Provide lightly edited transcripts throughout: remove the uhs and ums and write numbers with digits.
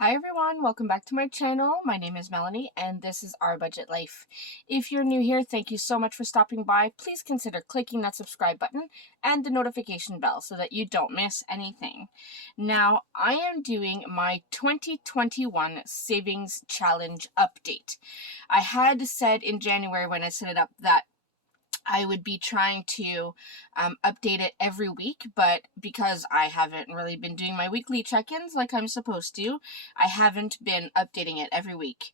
Hi everyone, welcome back to my channel. My name is Melanie and this is Our Budget Life. If you're new here, thank you so much for stopping by. Please consider clicking that subscribe button and the notification bell so that you don't miss anything. Now, I am doing my 2021 Savings Challenge update. I had said in January when I set it up that I would be trying to update it every week, but because I haven't really been doing my weekly check-ins like I'm supposed to, I haven't been updating it every week.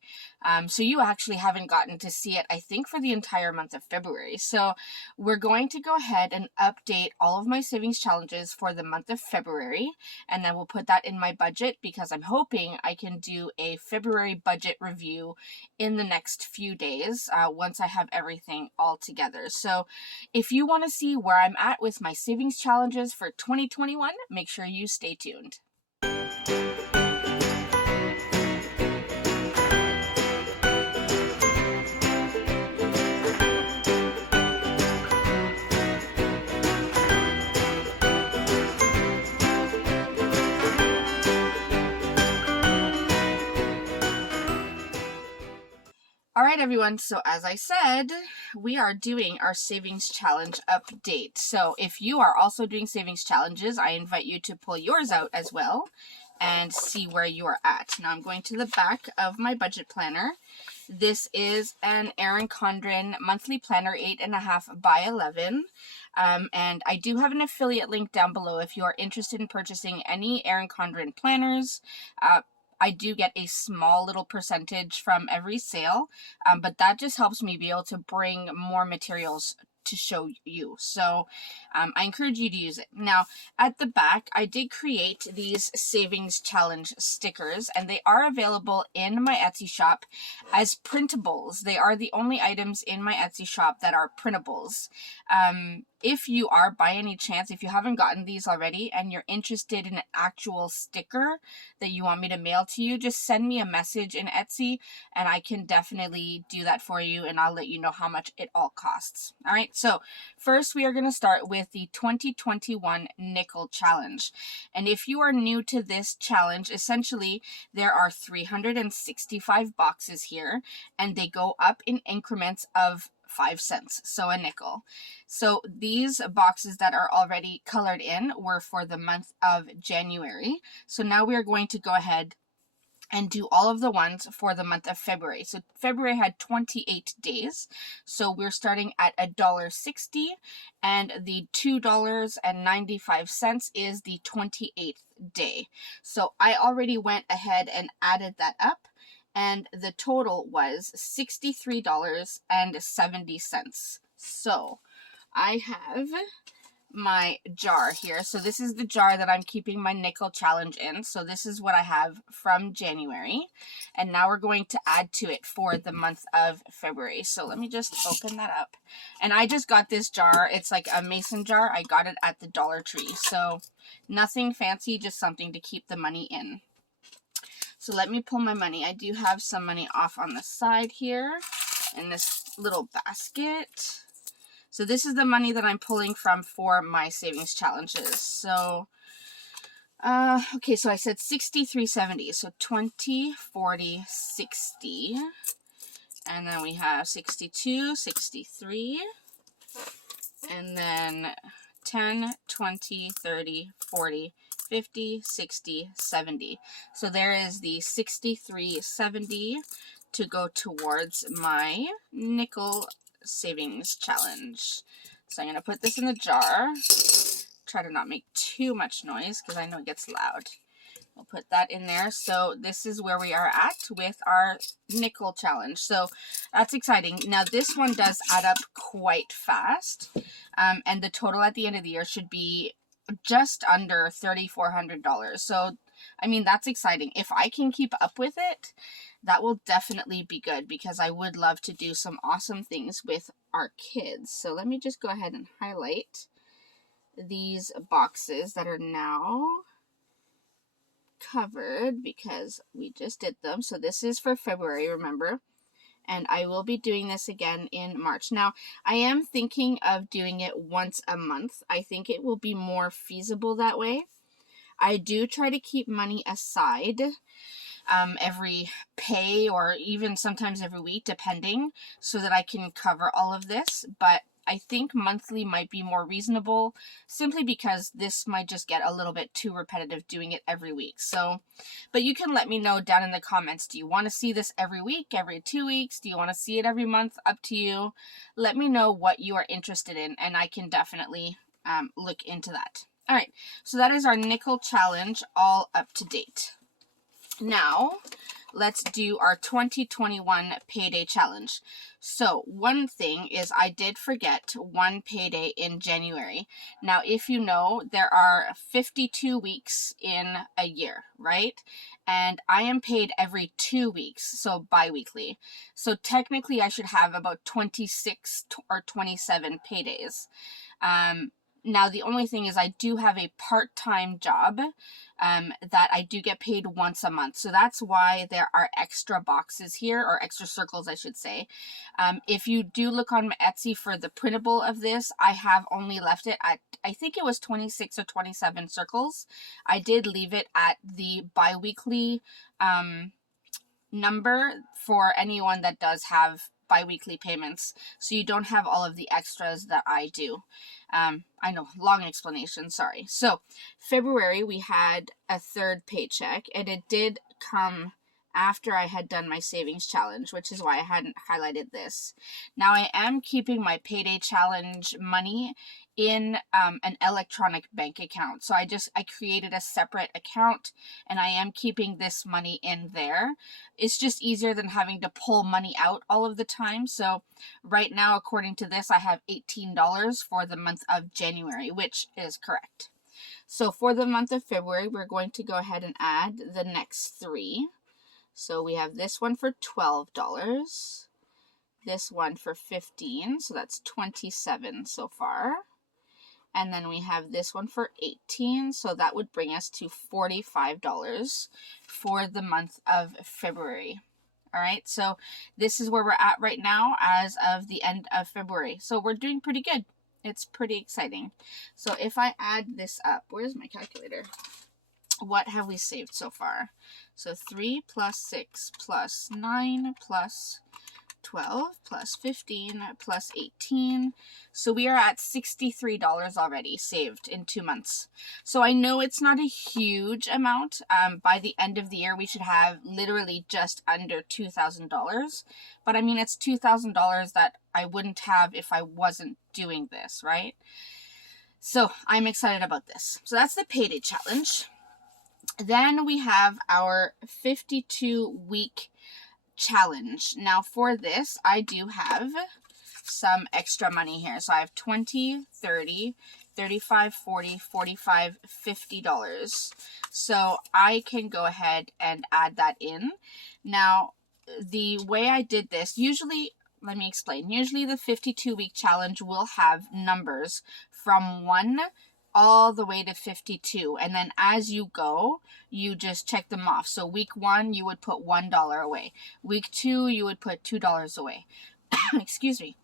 So you actually haven't gotten to see it, I think, for the entire month of February. So we're going to go ahead and update all of my savings challenges for the month of February, and then we'll put that in my budget because I'm hoping I can do a February budget review in the next few days once I have everything all together. So if you want to see where I'm at with my savings challenges for 2021, make sure you stay tuned. All right, everyone, so as I said, we are doing our savings challenge update. So if you are also doing savings challenges, I invite you to pull yours out as well and see where you are at. Now I'm going to the back of my budget planner. This is an Erin Condren monthly planner, 8.5 by 11. And I do have an affiliate link down below if you are interested in purchasing any Erin Condren planners. I do get a small little percentage from every sale, but that just helps me be able to bring more materials to show you. So I encourage you to use it. Now, at the back, I did create these savings challenge stickers, and they are available in my Etsy shop as printables. They are the only items in my Etsy shop that are printables. If you are, by any chance, if you haven't gotten these already and you're interested in an actual sticker that you want me to mail to you, just send me a message in Etsy and I can definitely do that for you, and I'll let you know how much it all costs. All right, so first we are going to start with the 2021 Nickel Challenge. And if you are new to this challenge, essentially there are 365 boxes here and they go up in increments of 5 cents, so a nickel. So these boxes that are already colored in were for the month of January. So now we are going to go ahead and do all of the ones for the month of February. So February had 28 days. So we're starting at $1.60, and the $2.95 is the 28th day. So I already went ahead and added that up, and the total was $63.70. So I have my jar here. So this is the jar that I'm keeping my nickel challenge in. So this is what I have from January. And now we're going to add to it for the month of February. So let me just open that up. And I just got this jar. It's like a mason jar. I got it at the Dollar Tree. So nothing fancy, just something to keep the money in. So let me pull my money. I do have some money off on the side here in this little basket. So this is the money that I'm pulling from for my savings challenges. So, okay, so I said 63.70. So 20, 40, 60. And then we have 62, 63. And then 10, 20, 30, 40, 50, 60, 70. So there is the 63.70 to go towards my nickel savings challenge. So I'm going to put this in the jar. Try to not make too much noise because I know it gets loud. We'll put that in there. So this is where we are at with our nickel challenge. So that's exciting. Now this one does add up quite fast. And the total at the end of the year should be just under $3,400. So, I mean, that's exciting. If I can keep up with it, that will definitely be good because I would love to do some awesome things with our kids. So let me just go ahead and highlight these boxes that are now covered because we just did them. So this is for February, remember? And I will be doing this again in March. Now, I am thinking of doing it once a month. I think it will be more feasible that way. I do try to keep money aside every pay, or even sometimes every week, depending, so that I can cover all of this. But I think monthly might be more reasonable, simply because this might just get a little bit too repetitive doing it every week. So, but you can let me know down in the comments. Do you want to see this every week, every 2 weeks? Do you want to see it every month? Up to you. Let me know what you are interested in, and I can definitely look into that. All right, so that is our nickel challenge, all up to date. Now, let's do our 2021 payday challenge. So one thing is, I did forget one payday in January. Now, if you know, there are 52 weeks in a year, right? And I am paid every 2 weeks, so bi-weekly. So technically I should have about 26 or 27 paydays. Now, the only thing is, I do have a part-time job that I do get paid once a month. So that's why there are extra boxes here, or extra circles, I should say. If you do look on my Etsy for the printable of this, I have only left it at, I think it was 26 or 27 circles. I did leave it at the bi-weekly number for anyone that does have bi-weekly payments, so you don't have all of the extras that I do. I know, long explanation, sorry. So February we had a third paycheck, and it did come after I had done my savings challenge, which is why I hadn't highlighted this. Now, I am keeping my payday challenge money in an electronic bank account. So I created a separate account, and I am keeping this money in there. It's just easier than having to pull money out all of the time. So right now, according to this, I have $18 for the month of January, which is correct. So for the month of February, we're going to go ahead and add the next three. So we have this one for $12, this one for $15, so that's $27 so far. And then we have this one for $18, so that would bring us to $45 for the month of February. All right, so this is where we're at right now as of the end of February. So we're doing pretty good. It's pretty exciting. So if I add this up, where's my calculator? What have we saved so far? So 3 plus 6 plus 9 plus 12 plus 15 plus 18. So we are at $63 already saved in 2 months. So I know it's not a huge amount. By the end of the year, we should have literally just under $2,000. But I mean, it's $2,000 that I wouldn't have if I wasn't doing this, right? So I'm excited about this. So that's the payday challenge. Then we have our 52-week challenge. Now for this, I do have some extra money here. So I have $20, $30, $35, $40, $45, $50. So I can go ahead and add that in. Now, the way I did this, usually, let me explain. Usually the 52-week challenge will have numbers from 1 all the way to 52, and then as you go, you just check them off. So week 1, you would put $1 away. Week 2, you would put $2 away. Excuse me.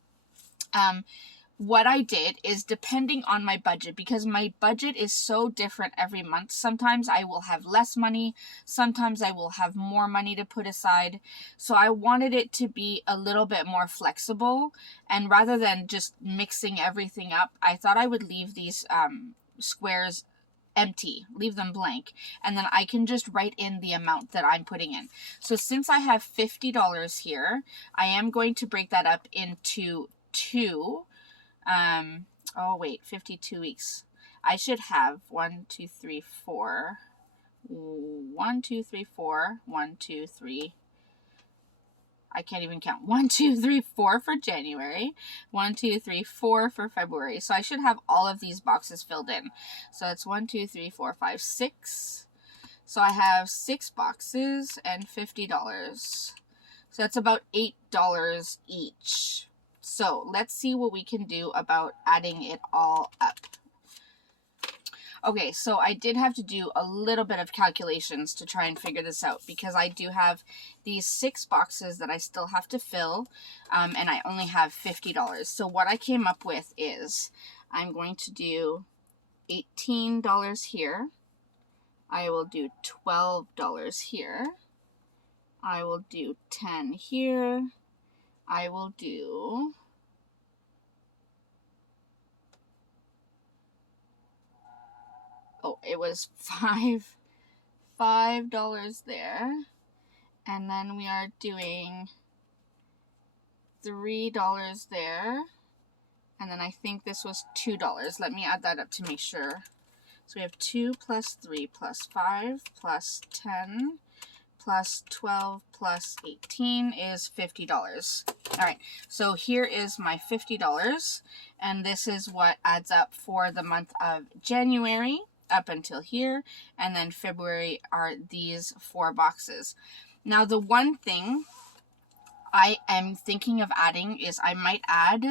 What I did is, depending on my budget, because my budget is so different every month, sometimes I will have less money, sometimes I will have more money to put aside. So I wanted it to be a little bit more flexible, and rather than just mixing everything up, I thought I would leave these squares empty, leave them blank, and then I can just write in the amount that I'm putting in. So since I have $50 here, I am going to break that up into 2. 52 weeks. I should have 1, 2, 3, 4. 1, 2, 3, 4. 1, 2, 3. I can't even count. 1, 2, 3, 4 for January. 1, 2, 3, 4 for February. So I should have all of these boxes filled in. So it's 1, 2, 3, 4, 5, 6. So I have 6 boxes and $50. So that's about $8 each. So let's see what we can do about adding it all up. Okay, so I did have to do a little bit of calculations to try and figure this out, because I do have these 6 boxes that I still have to fill, and I only have $50. So what I came up with is, I'm going to do $18 here. I will do $12 here. I will do 10 here. I will do it was $5 there. And then we are doing $3 there. And then I think this was $2. Let me add that up to make sure. So we have 2 plus 3 plus 5 plus 10 plus 12 plus 18 is $50. All right, so here is my $50. And this is what adds up for the month of January up until here. And then February are these 4 boxes. Now, the one thing I am thinking of adding is I might add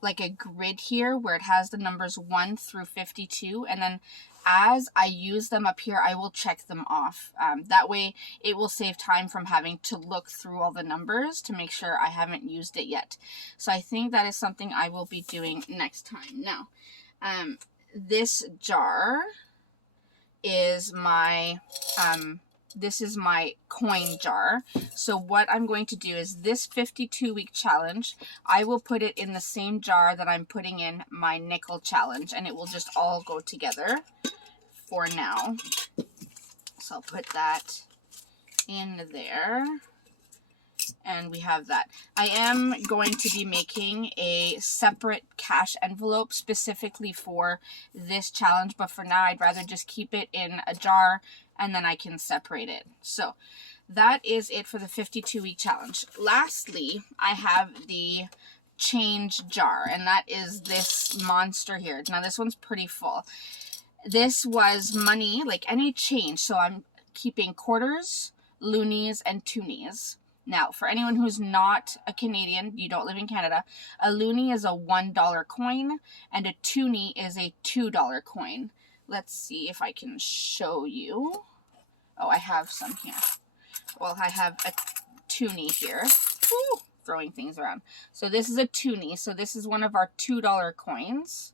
like a grid here where it has the numbers 1 through 52, and then as I use them up here, I will check them off. That way it will save time from having to look through all the numbers to make sure I haven't used it yet. So I think that is something I will be doing next time. Now, this jar is my this is my coin jar. So what I'm going to do is this 52-week challenge, I will put it in the same jar that I'm putting in my nickel challenge, and it will just all go together for now. So I'll put that in there. And we have that. I am going to be making a separate cash envelope specifically for this challenge, but for now I'd rather just keep it in a jar and then I can separate it. So that is it for the 52-week challenge. Lastly, I have the change jar, and that is this monster here. Now this one's pretty full. This was money, like any change. So I'm keeping quarters, loonies, and toonies. Now, for anyone who's not a Canadian, you don't live in Canada, a loonie is a $1 coin and a toonie is a $2 coin. Let's see if I can show you. Oh, I have some here. Well, I have a toonie here. Woo, throwing things around. So this is a toonie. So this is one of our $2 coins.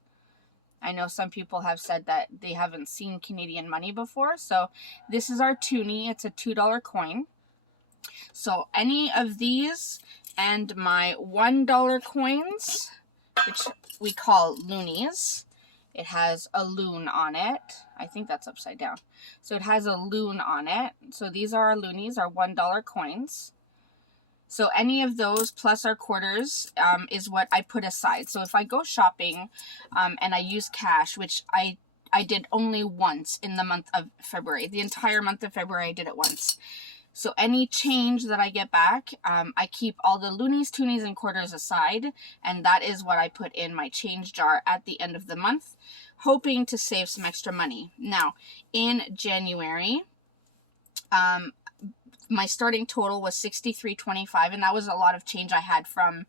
I know some people have said that they haven't seen Canadian money before. So this is our toonie. It's a $2 coin. So any of these and my $1 coins, which we call loonies, it has a loon on it. I think that's upside down. So it has a loon on it. So these are our loonies, our $1 coins. So any of those plus our quarters is what I put aside. So if I go shopping and I use cash, which I did only once in the month of February, the entire month of February I did it once. So any change that I get back, I keep all the loonies, toonies, and quarters aside, and that is what I put in my change jar at the end of the month, hoping to save some extra money. Now, in January, my starting total was $63.25, and that was a lot of change I had from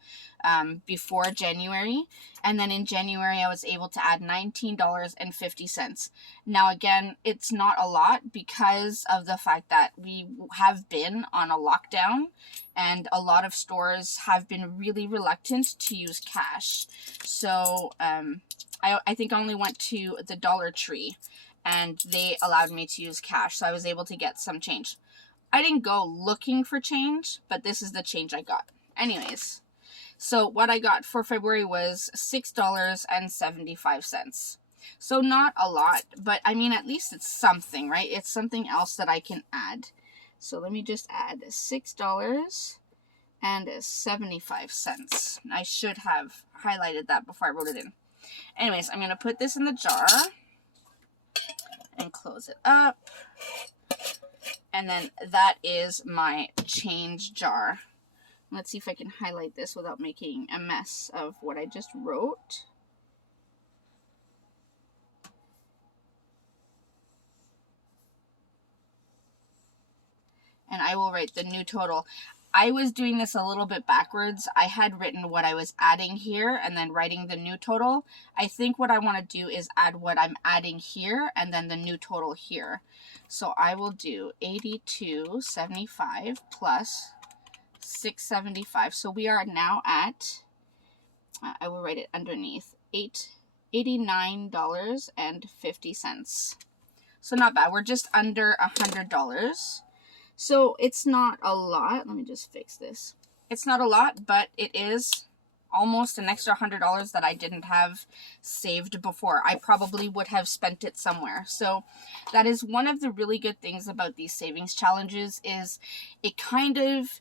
before January. And then in January, I was able to add $19.50. Now, again, it's not a lot because of the fact that we have been on a lockdown, and a lot of stores have been really reluctant to use cash. So I think I only went to the Dollar Tree, and they allowed me to use cash, so I was able to get some change. I didn't go looking for change, but this is the change I got. Anyways, so what I got for February was $6.75. So not a lot, but I mean, at least it's something, right? It's something else that I can add. So let me just add $6.75. I should have highlighted that before I wrote it in. Anyways, I'm going to put this in the jar and close it up. And then that is my change jar. Let's see if I can highlight this without making a mess of what I just wrote. And I will write the new total. I was doing this a little bit backwards. I had written what I was adding here and then writing the new total. I think what I want to do is add what I'm adding here and then the new total here. So I will do $82.75 plus $6.75. So we are now at, I will write it underneath, $89.50. So not bad. We're just under $100. So it's not a lot. Let me just fix this. It's not a lot, but it is almost an extra $100 that I didn't have saved before. I probably would have spent it somewhere. So that is one of the really good things about these savings challenges, is it kind of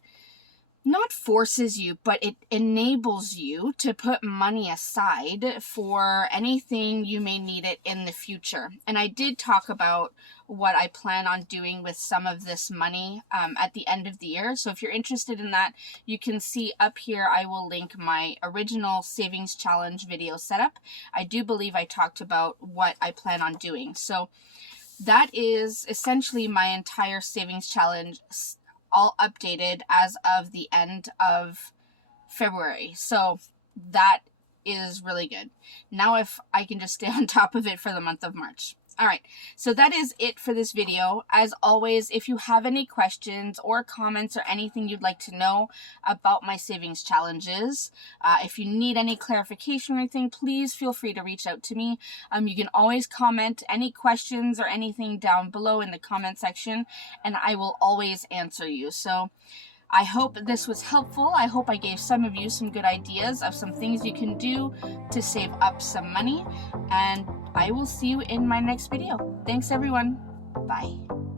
not forces you, but it enables you to put money aside for anything you may need it in the future. And I did talk about what I plan on doing with some of this money at the end of the year. So if you're interested in that, you can see up here, I will link my original savings challenge video setup. I do believe I talked about what I plan on doing. So that is essentially my entire savings challenge, all updated as of the end of February. So that is really good. Now if I can just stay on top of it for the month of March. All right, so that is it for this video. As always, if you have any questions or comments or anything you'd like to know about my savings challenges, if you need any clarification or anything, please feel free to reach out to me. You can always comment any questions or anything down below in the comment section, and I will always answer you. So I hope this was helpful. I hope I gave some of you some good ideas of some things you can do to save up some money, and I will see you in my next video. Thanks everyone. Bye.